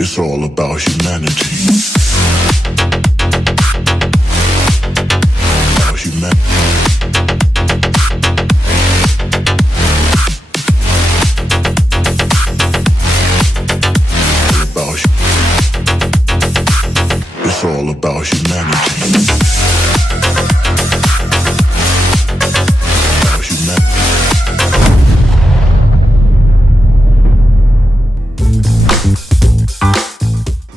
It's all about humanity. About humanity. It's all about humanity. About humanity.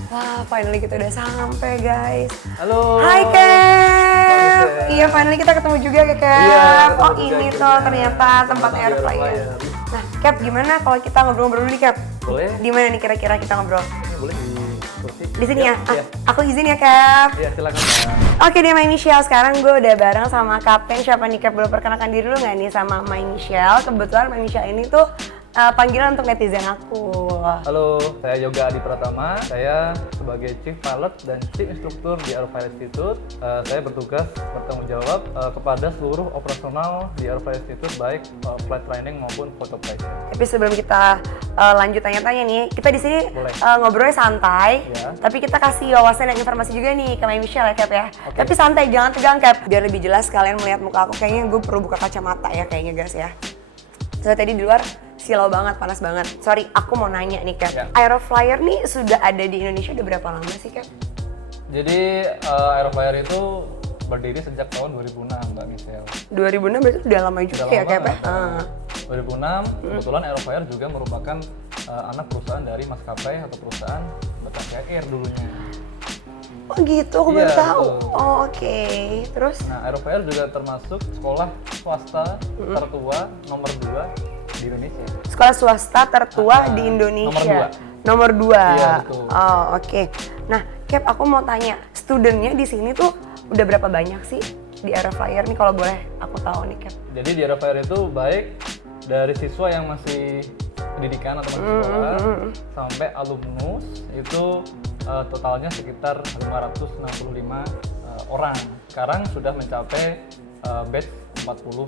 Wah, finally kita udah sampai guys. Halo. Hai Cap. Cap. Iya, finally kita ketemu juga ya Cap. Iya, Oh ketemu ini juga tuh akhirnya. ternyata tempat Tempat air air flyer. flyer. Nah Cap, gimana kalau kita ngobrol-ngobrol dulu nih Cap? Boleh. Di mana nih kira-kira kita ngobrol? Boleh di kursi. Di sini ya? Iya. Aku izin ya Cap. Iya, silakan. Oke deh My Michelle, sekarang gue udah bareng sama Kapten. Siapa nih Cap? Boleh perkenalkan diri dulu nggak nih sama My Michelle? Kebetulan My Michelle ini tuh panggilan untuk netizen aku. Halo, saya Yoga Adi Pratama. Saya sebagai Chief Pilot dan Chief Instructor di Aeroflyer Institute. Saya bertugas bertanggung jawab kepada seluruh operasional di Aeroflyer Institute, baik flight training maupun photo operation. Tapi sebelum kita lanjut tanya-tanya nih, kita di sini Boleh. ngobrolnya santai, Ya. tapi kita kasih wawasan dan informasi juga nih ke My Michelle ya Cap ya. Oke. Tapi santai, jangan tegang Cap. Biar lebih jelas kalian melihat muka aku, kayaknya gue perlu buka kacamata ya kayaknya guys ya. Soalnya tadi di luar silau banget, panas banget. Sorry, aku mau nanya nih Cap. Ya. Aeroflyer nih sudah ada di Indonesia udah berapa lama sih Cap? Jadi Aeroflyer itu berdiri sejak tahun 2006, Mbak Michelle. 2006 berarti udah lama juga Udah ya lama Cap ya? banget. 2006, kebetulan Aeroflyer juga merupakan anak perusahaan dari maskapai atau perusahaan Batavia Air dulunya. Oh gitu, aku baru Iya, tahu. betul. Oh oke, terus? Nah, Aeroflyer juga termasuk sekolah swasta tertua nomor 2 di Indonesia. Sekolah swasta tertua Ah, di Indonesia. nomor 2. Nomor 2. Iya, betul. Oh, oke. Nah, Cap, aku mau tanya, studentnya di sini tuh udah berapa banyak sih di Aeroflyer nih kalau boleh aku tahu nih, Cap? Jadi di Aeroflyer itu baik dari siswa yang masih pendidikan atau masih sekolah sampai alumnus itu totalnya sekitar 565 orang. Sekarang sudah mencapai batch 47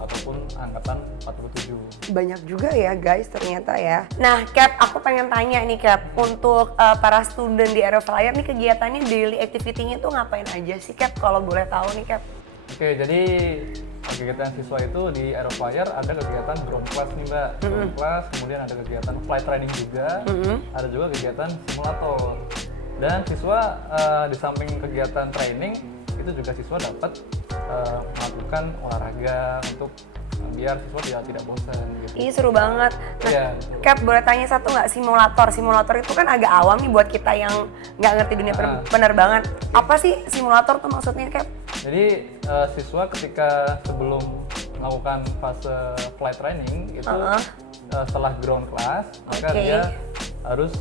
ataupun angkatan 47. Banyak juga ya guys ternyata ya. Nah Cap, aku pengen tanya nih Cap, untuk para student di Aeroflyer nih kegiatannya daily activity-nya tuh ngapain aja sih Cap? Kalau boleh tahu nih Cap. Oke, jadi kegiatan siswa itu di Aeroflyer ada kegiatan ground class nih Mbak. Ground class, kemudian ada kegiatan flight training juga, ada juga kegiatan simulator. Dan siswa di samping kegiatan training, itu juga siswa dapat melakukan olahraga untuk biar siswa tidak bosan gitu. Ih seru banget. Nah, Iya. Cap boleh tanya satu nggak, simulator? Simulator itu kan agak awam nih buat kita yang nggak ngerti dunia penerbangan. Apa sih simulator tuh maksudnya Cap? Jadi siswa ketika sebelum melakukan fase flight training itu setelah ground class, maka Oke. dia harus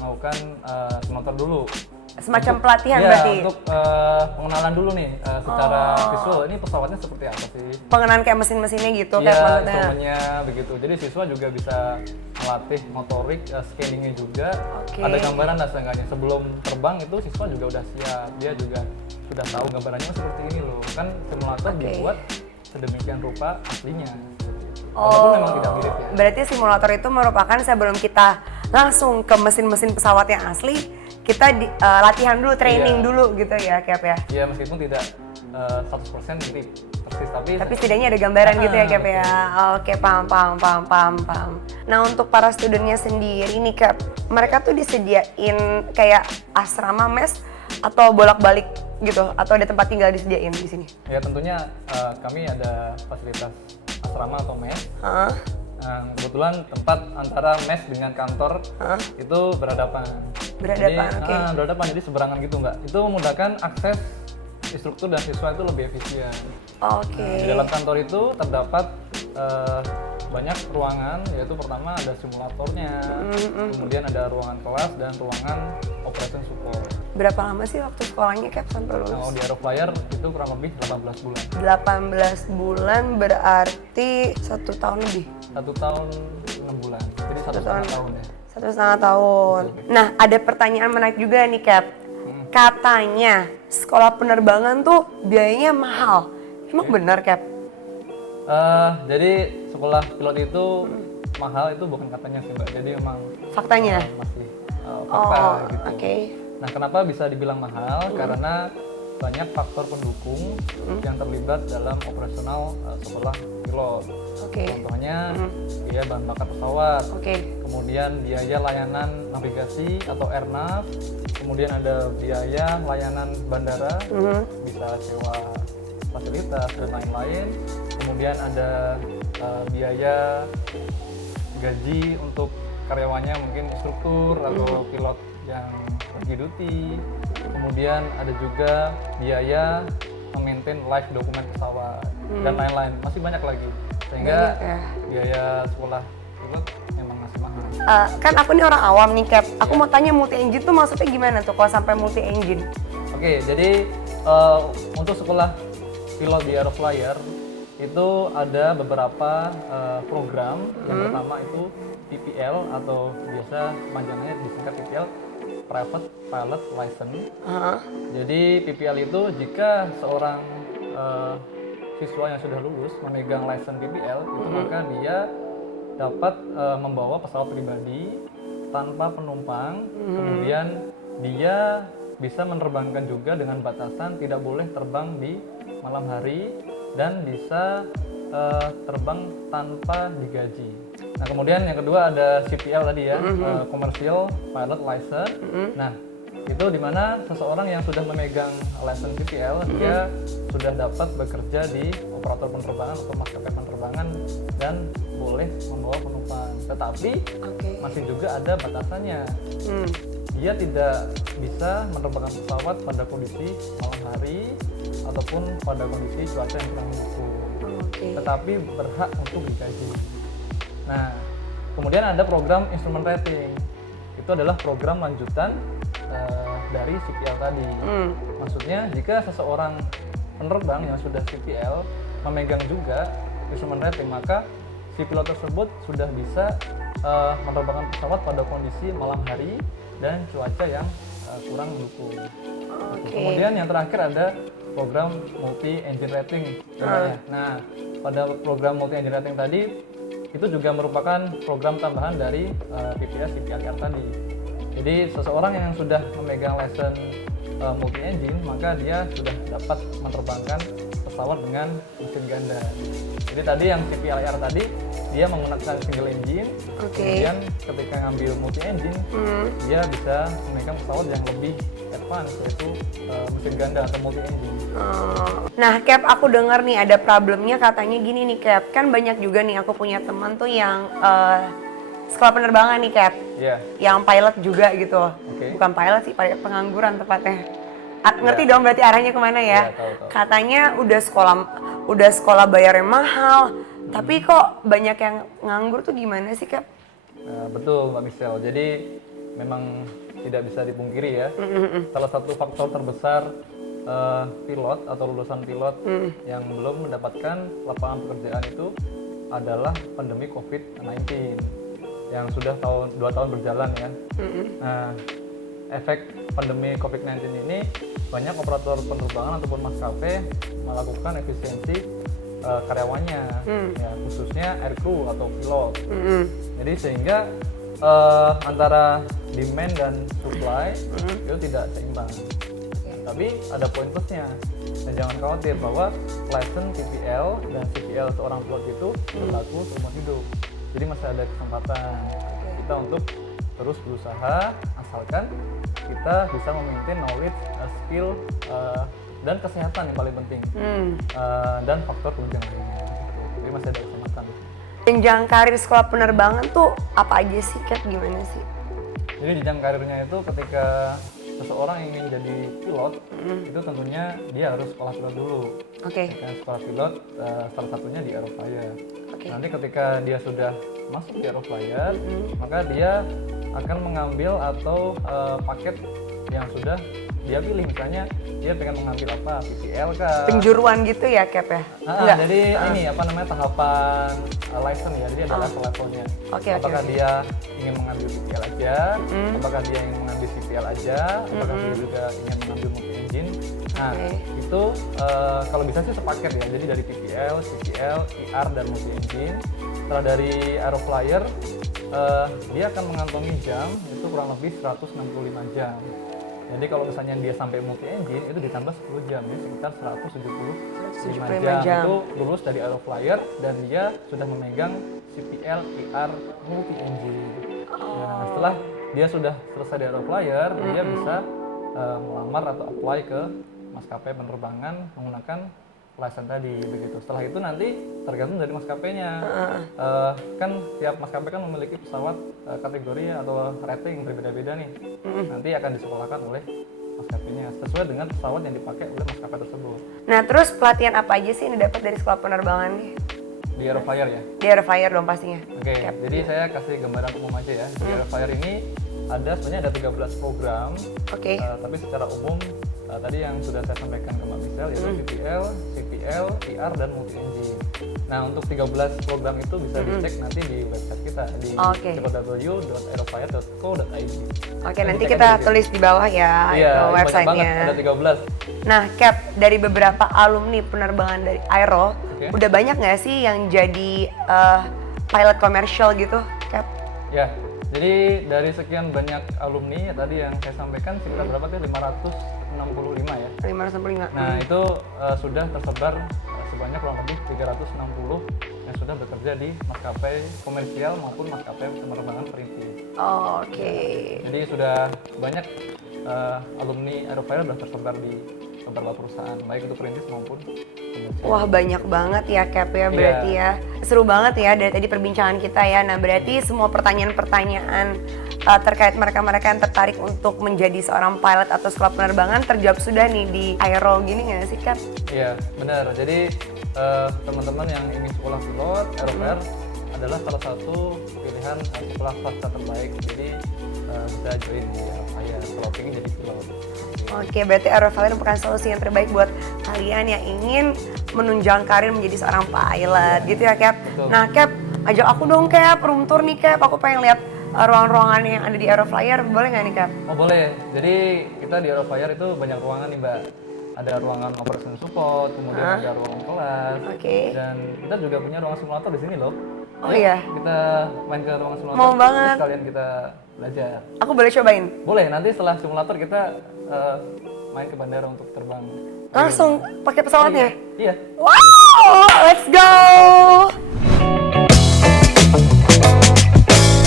melakukan simulator dulu. Semacam pelatihan Ya, berarti? untuk pengenalan dulu nih secara visual, ini pesawatnya seperti apa sih? Pengenalan kayak mesin-mesinnya gitu Cap Iya, maksudnya? instrumennya begitu. Jadi siswa juga bisa melatih motorik, scanningnya juga. Oke. Ada gambaran lah seenggaknya. Sebelum terbang itu siswa juga udah siap. Dia juga sudah tahu gambarannya seperti ini loh. Kan simulator Oke. dibuat sedemikian rupa aslinya. Oh, Walaupun memang tidak mirip ya. berarti simulator itu merupakan sebelum kita langsung ke mesin-mesin pesawat yang asli, kita latihan dulu, training Iya. dulu gitu ya Cap ya? Ya meskipun tidak 100% mirip persis, tapi Setidaknya ada gambaran gitu ya Cap ya? betul. Oke, paham. Nah untuk para studentnya sendiri nih Cap, mereka tuh disediain kayak asrama mes atau bolak-balik gitu? Atau ada tempat tinggal disediain di sini? Ya tentunya kami ada fasilitas asrama atau mes. Hah? Nah, kebetulan tempat antara mes dengan kantor itu berhadapan. Berhadapan, Jadi, oke. berhadapan, jadi seberangan gitu Mbak. Itu memudahkan akses instruktur dan siswa itu lebih efisien. Oke. Di dalam kantor itu terdapat banyak ruangan, yaitu pertama ada simulatornya, kemudian ada ruangan kelas dan ruangan operation support. Berapa lama sih waktu sekolahnya Cap sampai Nah, lulus? di Aeroflyer itu kurang lebih 18 bulan. 18 bulan berarti 1 tahun lebih. 1 tahun 6 bulan, jadi 1,5 tahun ya. 1,5 tahun. Nah, ada pertanyaan menarik juga nih, Cap. Katanya sekolah penerbangan tuh biayanya mahal. Emang benar, Cap? Jadi sekolah pilot itu mahal, itu bukan katanya sih Mbak, jadi memang Faktanya? masih fakta Oh, gitu. oke. Nah, kenapa bisa dibilang mahal? Karena banyak faktor pendukung yang terlibat dalam operasional sekolah pilot. Oke. Contohnya biaya bahan bakar pesawat, Oke. kemudian biaya layanan navigasi atau airnav, kemudian ada biaya layanan bandara, bisa sewa fasilitas dan lain-lain, kemudian ada biaya gaji untuk karyawannya, mungkin instruktur atau pilot yang lagi duty, kemudian ada juga biaya memaintain live dokumen pesawat dan lain-lain, masih banyak lagi, sehingga Banyak ya. biaya sekolah pilot memang masih mahal. Kan aku nih orang awam nih Cap, aku mau tanya multi engine tuh maksudnya gimana tuh kalau sampai multi engine? Oke, jadi untuk sekolah pilot di Aeroflyer itu ada beberapa program. Yang pertama itu PPL atau biasa panjangnya disingkat PPL, Private Pilot License. Jadi PPL itu jika seorang siswa yang sudah lulus memegang license PPL itu maka dia dapat membawa pesawat pribadi tanpa penumpang, kemudian dia bisa menerbangkan juga dengan batasan tidak boleh terbang di malam hari dan bisa terbang tanpa digaji. Nah, kemudian yang kedua ada CPL tadi ya, Commercial Pilot License. Nah, itu dimana seseorang yang sudah memegang license CPL dia sudah dapat bekerja di operator penerbangan atau maskapai penerbangan dan boleh membawa penumpang. Tetapi masih juga ada batasannya. Dia tidak bisa menerbangkan pesawat pada kondisi malam hari ataupun pada kondisi cuaca yang kurang mendukung. Tetapi berhak untuk digaji. Nah, kemudian ada program instrument rating. Itu adalah program lanjutan dari CPL tadi. Maksudnya jika seseorang penerbang yang sudah CPL memegang juga instrument rating, maka si pilot tersebut sudah bisa menerbangkan pesawat pada kondisi malam hari dan cuaca yang kurang mendukung. Kemudian yang terakhir ada program multi engine rating. Nah, pada program multi engine rating tadi itu juga merupakan program tambahan dari PPS CPLR tadi. Jadi seseorang yang sudah memegang license multi engine maka dia sudah dapat menerbangkan pesawat dengan mesin ganda. Jadi tadi yang CPLR tadi dia menggunakan single engine, kemudian ketika ngambil multi engine dia bisa memegang pesawat yang lebih advance yaitu mesin ganda atau multi engine. Nah Cap, aku dengar nih ada problemnya katanya gini nih Cap, kan banyak juga nih aku punya teman tuh yang sekolah penerbangan nih Cap, yang pilot juga gitu, bukan pilot sih, pengangguran tepatnya. Ngerti dong berarti arahnya kemana ya? Tahu. Katanya udah sekolah bayarnya mahal, tapi kok banyak yang nganggur tuh gimana sih Cap? Betul Mbak Michelle, jadi memang tidak bisa dipungkiri ya, salah satu faktor terbesar pilot atau lulusan pilot yang belum mendapatkan lapangan pekerjaan itu adalah pandemi COVID-19 yang sudah 2 tahun berjalan ya. Nah, efek pandemi COVID-19 ini banyak operator penerbangan ataupun maskapai melakukan efisiensi karyawannya, ya, khususnya aircrew atau pilot. Jadi sehingga antara demand dan supply itu tidak seimbang. Tapi ada poin plusnya, dan jangan khawatir bahwa license CPL dan CPL seorang pilot itu berlaku seumur hidup. Jadi masih ada kesempatan kita untuk terus berusaha, asalkan kita bisa memaintain knowledge, skill, dan kesehatan yang paling penting, dan faktor penunjang lainnya. Jadi masih ada kesempatan. Jenjang karir sekolah penerbangan tuh apa aja sih Cap, gimana sih? Jadi jenjang karirnya itu ketika seseorang ingin jadi pilot, itu tentunya dia harus sekolah pilot dulu. Dengan sekolah pilot, salah satunya di Aeroflyer. Nanti ketika dia sudah masuk di Aeroflyer, maka dia akan mengambil atau paket yang sudah dia pilih. Misalnya dia pengen mengambil apa, PPL kah? Penjuruan gitu ya Cap ya? Jadi ini apa namanya, tahapan license ya, jadi ada level-levelnya. Apakah dia ingin mengambil PPL aja, apakah dia ingin mengambil CPL aja, apakah dia juga ingin mengambil multi engine. Nah, itu kalau bisa sih sepaket ya, jadi dari PPL, CPL, IR, dan multi engine. Setelah dari Aeroflyer, dia akan mengantongi jam itu kurang lebih 165 jam. Jadi kalau misalnya dia sampai multi engine itu ditambah 10 jam, jadi sekitar 175 jam. Itu lulus dari Aeroflyer dan dia sudah memegang CPL ER multi engine. Nah, setelah dia sudah selesai di Aeroflyer, dia bisa melamar atau apply ke maskapai penerbangan menggunakan license tadi begitu. Setelah itu nanti tergantung dari maskapainya. Kan tiap maskapai kan memiliki pesawat kategori atau rating berbeda-beda nih. Nanti akan disekolahkan oleh maskapainya sesuai dengan pesawat yang dipakai oleh maskapai tersebut. Nah, terus pelatihan apa aja sih yang didapat dari sekolah penerbangan nih? Di Aeroflyer ya? Di Aeroflyer dong pastinya. Oke, jadi saya kasih gambaran umum aja ya. Di Aeroflyer ini sebenarnya ada 13 program. Oke. Tapi secara umum tadi yang sudah saya sampaikan ke Mbak Michelle yaitu CPL, ER, dan multi engine. Nah, untuk 13 program itu bisa dicek nanti di website kita di www.aeroflyer.co.id. Oke, nanti kita tulis di bawah ya itu websitenya. Ada 13. Nah, Cap, dari beberapa alumni penerbangan dari Aero, udah banyak nggak sih yang jadi pilot komersial gitu, Cap? Ya, jadi dari sekian banyak alumni ya, tadi yang saya sampaikan sekitar berapa tuh? 565 ya. 565. Nah, itu sudah tersebar sebanyak kurang lebih 360 yang sudah bekerja di maskapai komersial maupun maskapai penerbangan perintis. Oke. Jadi sudah banyak alumni Aeroflyer sudah tersebar di beberapa perusahaan, baik itu perintis maupun komersial. Wah, banyak banget ya, Cap ya, berarti ya. Seru banget ya dari tadi perbincangan kita ya. Nah, berarti semua pertanyaan-pertanyaan terkait mereka-mereka yang tertarik untuk menjadi seorang pilot atau sekolah penerbangan terjawab sudah nih di Aero gini nggak sih, Cap? Iya, benar. Jadi teman-teman yang ingin sekolah pilot, Aeroflyer adalah salah satu pilihan sekolah swasta terbaik. Jadi bisa join di Aeroflyer kalau ingin jadi pilot. Oke, berarti Aeroflyer merupakan solusi yang terbaik buat kalian yang ingin menunjang karir menjadi seorang pilot, gitu ya, Cap? Betul. Nah, Cap, ajak aku dong, Cap, room tour nih, Cap. Aku pengen lihat ruangan-ruangan yang ada di Aeroflyer, boleh nggak nih, Cap? Oh, boleh. Jadi kita di Aeroflyer itu banyak ruangan nih, Mbak. Ada ruangan operation support, kemudian ada ruangan kelas. Oke. Dan kita juga punya ruangan simulator di sini loh. Oh iya? Kita main ke ruangan simulator. Mau banget. Terus sekalian kita belajar. Aku boleh cobain? Boleh, nanti setelah simulator kita main ke bandara untuk terbang. Langsung pakai pesawatnya? Iya. Wow, let's go!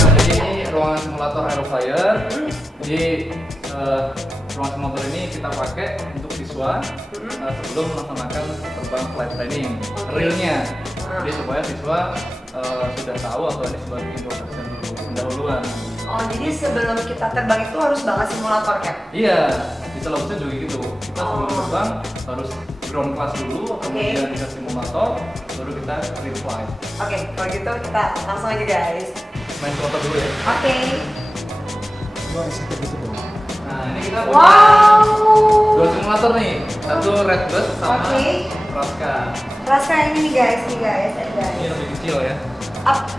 Nah, jadi ini ruangan simulator Aeroflyer. Jadi ruangan simulator ini kita pakai untuk siswa sebelum melaksanakan terbang flight training realnya. Jadi supaya siswa sudah tahu atau ini sebagai introduction dulu, pendahuluan. Oh, jadi sebelum kita terbang itu harus banget simulator, Cap? Iya, di Sulawesi juga gitu. Kita sebelum terbang harus ground class dulu, kemudian kita simulator, baru kita real flight. Oke, kalau gitu kita langsung aja, guys. Main simulator dulu ya. Oke. Nah, ini kita punya dua simulator nih. Satu Redbus sama Praska. Praska ini nih, guys. Ini lebih kecil ya.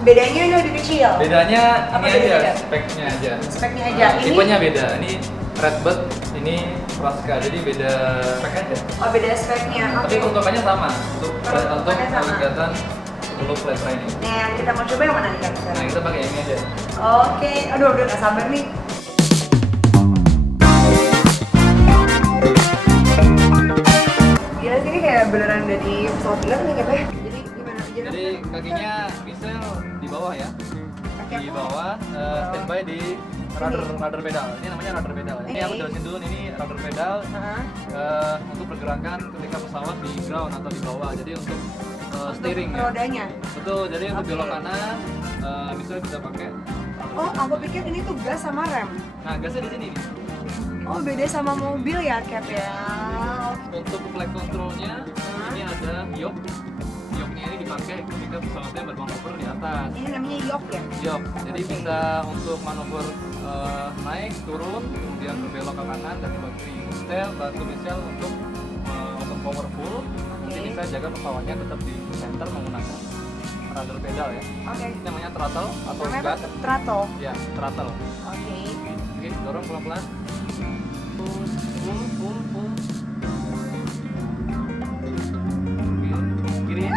Bedanya ini lebih kecil? Bedanya Apa ini bedanya? aja, speknya aja. Speknya aja. Ini? Tipenya beda. Ini Redbus, ini Praska. Jadi beda spek aja. Oh, beda speknya. Tapi peruntukannya sama untuk Peruntukannya sama. kegiatan sebelum flight training. Nah, yang kita mau coba yang mana nih, Cap? Nah, kita pakai ini aja. Oke. Aduh, udah gak sabar nih. Gila sih, ini kayak beneran dari pesawat pilot nih, Cap ya? Jadi gimana? Jadi kakinya Michelle di bawah ya. Di bawah standby di rudder pedal. Ini namanya rudder pedal. Ini aku jelasin dulu, ini rudder pedal untuk pergerakan ketika pesawat di ground atau di bawah. Jadi untuk steering ya. Rodanya? Betul, jadi untuk belok kanan Michelle bisa pakai. Oh, aku pikir ini tuh gas sama rem. Nah, gasnya di sini nih. Oh, beda sama mobil ya, Cap ya? Untuk flight controlnya ini ada yoke. Yoke-nya ini dipakai ketika pesawatnya bermanuver di atas. Ini namanya yoke ya? Yok, jadi bisa untuk manuver naik, turun, kemudian berbelok ke kanan dan ke kiri. Setel bantu Michelle untuk powerful, nanti bisa jaga pesawatnya tetap di center menggunakan rudder pedal ya. Oke. Ini namanya throttle atau Namanya gas. apa? Throttle? Ya, throttle. Oke. Oke, dorong pelan-pelan. Full. Oke, kiri.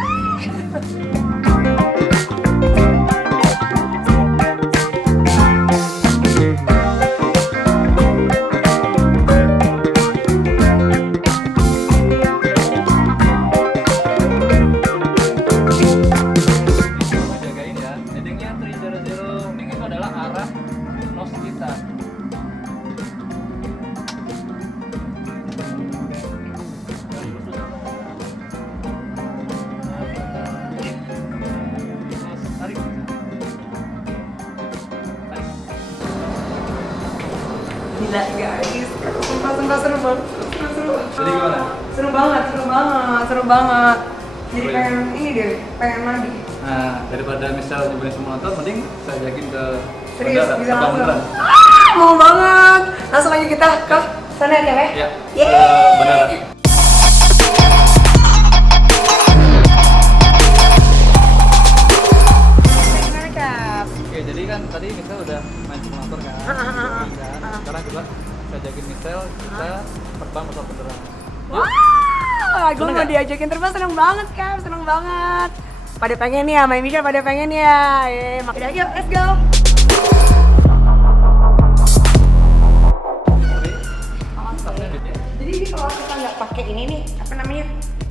Gila guys, sumpah seru banget. Jadi gimana? Seru banget. Jadi pengen ini deh, pengen lagi. Nah, daripada misal nyobain simulator, mending saya ajakin ke Serius, bandara, bisa terbang langsung. beneran. Mau banget. Langsung aja kita ke sana ya, Kak? Ya, Yeay. ke bandara. Gimana, Kak? Oke, jadi kan tadi kita udah main simulator kan. Sekarang coba saya ajakin misal kita terbang pesawat beneran. Wah, gue Seneng mau nggak? diajakin terbang, seneng banget Kak, seneng banget. Pada pengen ya, main Michelle pada pengen ya. Makanya yuk, let's go. Jadi ini kalau kita nggak pakai ini nih, apa namanya,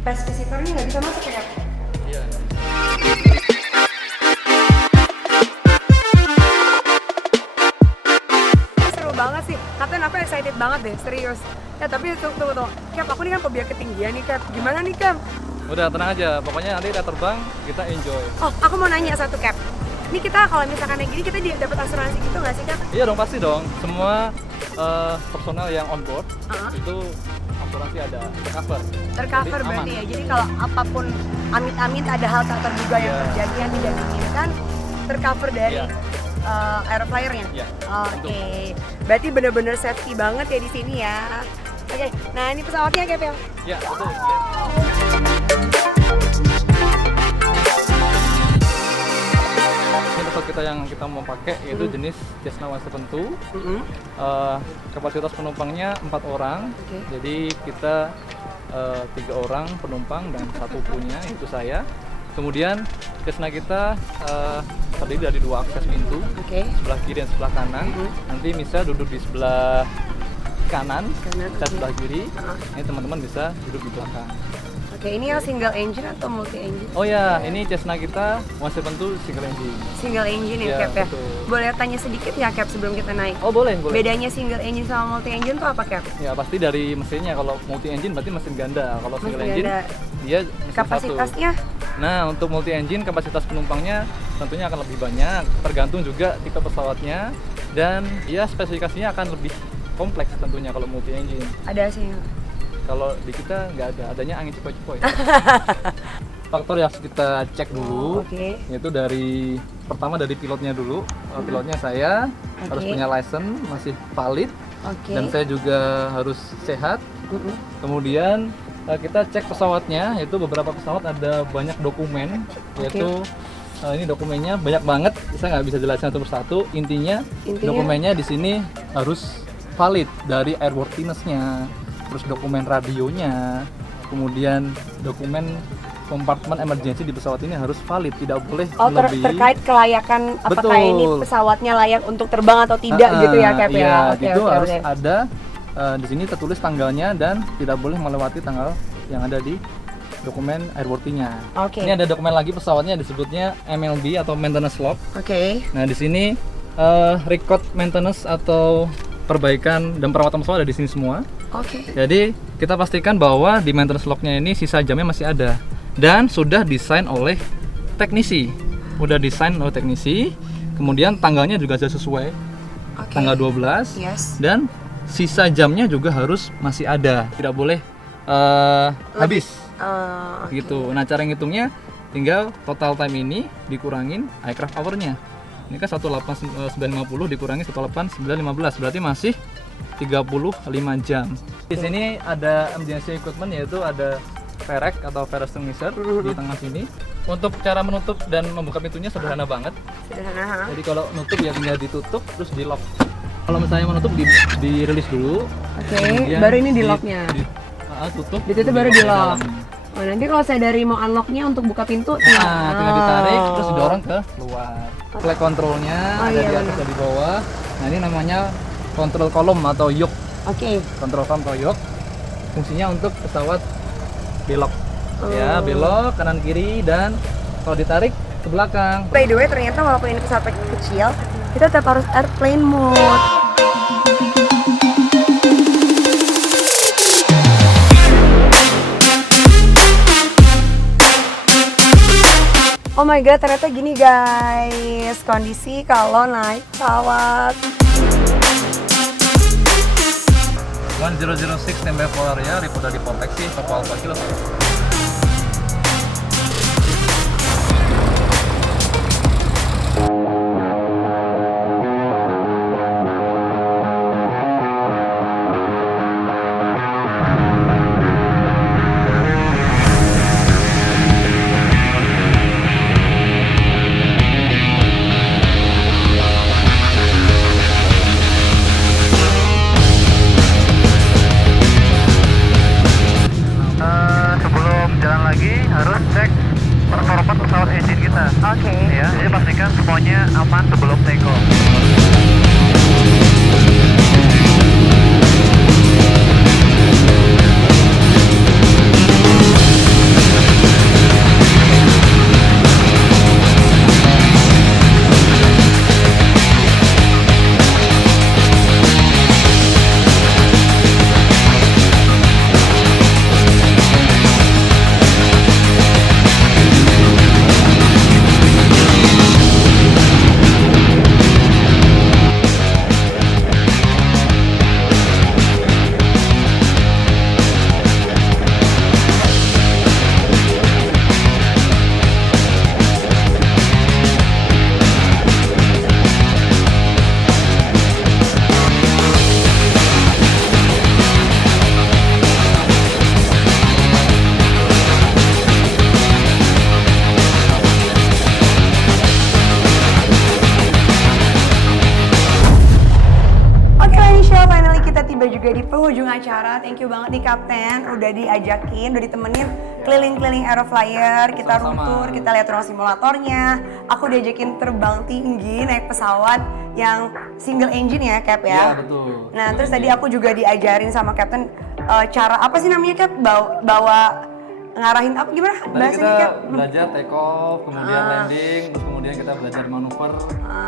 pass visitor ini nggak bisa masuk ya Kak? Iya. Seru banget sih, Katen aku excited banget deh, serius. Ya tapi tunggu. Cap, aku nih kan fobia ketinggian nih Cap, gimana nih Cap? Udah tenang aja, pokoknya nanti kita terbang, kita enjoy. Oh, aku mau nanya satu Cap. Ini kita kalau misalkan kayak gini, kita dapat asuransi gitu nggak sih Cap? Iya dong, pasti dong. Semua personel yang on board Uh-huh. itu asuransi ada cover. Tercover Jadi aman. berarti ya, jadi kalau apapun amit-amit ada hal tak terduga yang Iya. terjadi yang tidak diinginkan, tercover dari Iya. aeroflyer-nya. Iya, Oke, berarti bener-bener safety banget ya di sini ya. Oke, nah ini pesawatnya Cap ya? Ya, betul. Ini pesawat kita yang kita mau pakai yaitu jenis Cessna 172. Kapasitas penumpangnya 4 orang. Oke. Jadi kita 3 orang penumpang dan 1 krunya, itu saya. Kemudian Cessna kita terdiri dari 2 akses pintu, Oke. sebelah kiri dan sebelah kanan. Nanti bisa duduk di sebelah kanan, Kanan, saya oke. sebelah kiri. Uh-huh. Ini teman-teman bisa duduk di belakang. Oke, ini yang single engine atau multi engine? Oh ya, ini Cessna kita 172 single engine. Single engine ya Iya, Cap ya? betul. Boleh tanya sedikit ya Cap sebelum kita naik? Oh boleh, boleh. Bedanya single engine sama multi engine tuh apa Cap? Ya pasti dari mesinnya. Kalau multi engine berarti mesin ganda. Kalau single Mesin engine ganda. dia mesin Kapasitasnya? satu. Nah, untuk multi engine kapasitas penumpangnya tentunya akan lebih banyak. Tergantung juga tipe pesawatnya dan ya spesifikasinya akan lebih kompleks tentunya kalau multi engine. Ada sih. Kalau di kita nggak ada, adanya angin cepoi-cepoi. Faktor yang harus kita cek dulu, Oke. yaitu dari pertama dari pilotnya dulu. Pilotnya saya harus Oke. punya license, masih valid, Oke. dan saya juga harus sehat. Kemudian kita cek pesawatnya, yaitu beberapa pesawat ada banyak dokumen, yaitu ini dokumennya banyak banget. Saya nggak bisa jelasin satu persatu. Intinya dokumennya di sini harus valid dari airworthiness-nya, terus dokumen radionya, kemudian dokumen kompartemen emergency di pesawat ini harus valid, tidak boleh Oh, lebih. terkait kelayakan apakah Betul. ini pesawatnya layak untuk terbang atau tidak gitu ya Cap Iya, ya? Oke, itu oke, harus oke. ada di sini tertulis tanggalnya dan tidak boleh melewati tanggal yang ada di dokumen airworthy-nya. Oke. Ini ada dokumen lagi pesawatnya disebutnya MLB atau maintenance log. Oke. Nah, di sini record maintenance atau perbaikan dan perawatan pesawat ada di sini semua. Oke. Jadi kita pastikan bahwa di maintenance log-nya ini sisa jamnya masih ada dan sudah desain oleh teknisi. Udah desain oleh teknisi. Kemudian tanggalnya juga sudah sesuai. Oke. Tanggal 12. Yes. Dan sisa jamnya juga harus masih ada. Tidak boleh habis Oke. gitu. Nah, cara ngitungnya tinggal total time ini dikurangin aircraft hour-nya. Ini kan 18950 dikurangi 18915 berarti masih 35 jam. Di sini ada emergency equipment, yaitu ada perek atau fire extinguisher di tengah sini. Untuk cara menutup dan membuka pintunya sederhana banget. Sederhana. Jadi kalau nutup ya tinggal ditutup terus di lock. Kalau misalnya menutup di release dulu. Oke. kemudian Baru ini di locknya. Tutup. Ditutup baru di lock. Oh, nanti kalau saya dari mau unlocknya untuk buka pintu Tinggal ditarik terus didorong ke luar. Flight controlnya Oh, ada iya, di atas benar. dan di bawah. Nah, ini namanya control column atau yoke. Oke. Control column atau yoke. Fungsinya untuk pesawat belok. Ya, belok kanan kiri dan kalau ditarik ke belakang. By the way, ternyata walaupun ini pesawat kecil, kita tetap harus airplane mode. Oh my god, ternyata gini guys, kondisi kalau naik pesawat. 1006 standby for area, report dari proteksi, Papa Alpha Kilo. Sebelum jalan lagi harus cek performa pesawat engine kita. Oke. Ya, jadi pastikan semuanya aman sebelum take off. Juga di penghujung acara, thank you banget nih Kapten, udah diajakin, udah ditemenin keliling-keliling Aeroflyer, kita room tour, kita lihat ruang simulatornya. Aku diajakin terbang tinggi, naik pesawat yang single engine ya Cap ya? Iya betul. Nah terus tadi aku juga diajarin sama Kapten cara apa sih namanya Cap? Bawa ngarahin apa gimana? Tadi Bahasanya kita Cap? belajar take off, kemudian landing, terus kemudian kita belajar manuver,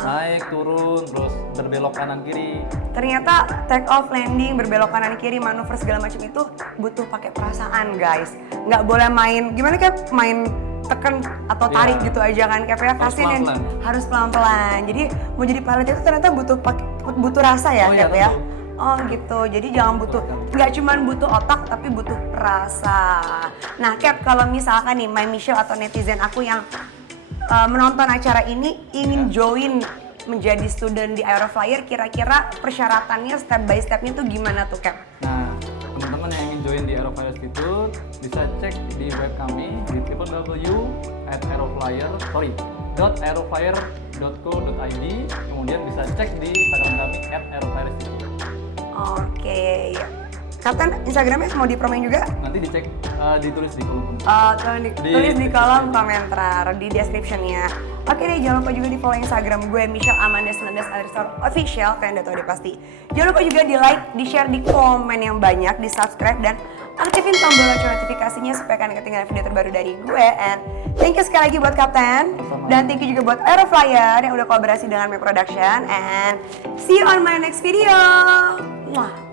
naik, turun, terus berbelok kanan kiri. Ternyata take off, landing, berbelok kanan kiri, manuver segala macam itu butuh pakai perasaan guys. Nggak boleh main gimana Cap? Main tekan atau tarik gitu aja kan Cap ya. Kasian yang harus pelan-pelan. Jadi mau jadi pilot itu ternyata butuh rasa ya Cap ya. Oh gitu, jadi jangan nggak cuma butuh otak tapi butuh rasa. Nah Cap, kalau misalkan nih My Michelle atau netizen aku yang menonton acara ini ingin join menjadi student di Aeroflyer, kira-kira persyaratannya step by stepnya tuh gimana tuh Cap? Nah, teman-teman yang ingin join di Aeroflyer Institute bisa cek di web kami di www.aeroflyer.co.id, kemudian bisa cek di Instagram kami @aeroflyerinstitute. Oke, Kapten, Instagramnya mau dipromoin juga? Nanti dicek, ditulis di kolom komentar. Tulis di kolom komentar, di description-nya. Oke deh, jangan lupa juga di follow Instagram gue, Michelle Amanda 19_official, kalian udah tau deh pasti. Jangan lupa juga di like, di share, di komen yang banyak, di subscribe, dan aktifin tombol lonceng notifikasinya supaya kalian ketinggalan video terbaru dari gue. And thank you sekali lagi buat Kapten, dan thank you juga buat Aeroflyer yang udah kolaborasi dengan My Production. And see you on my next video. Mwah.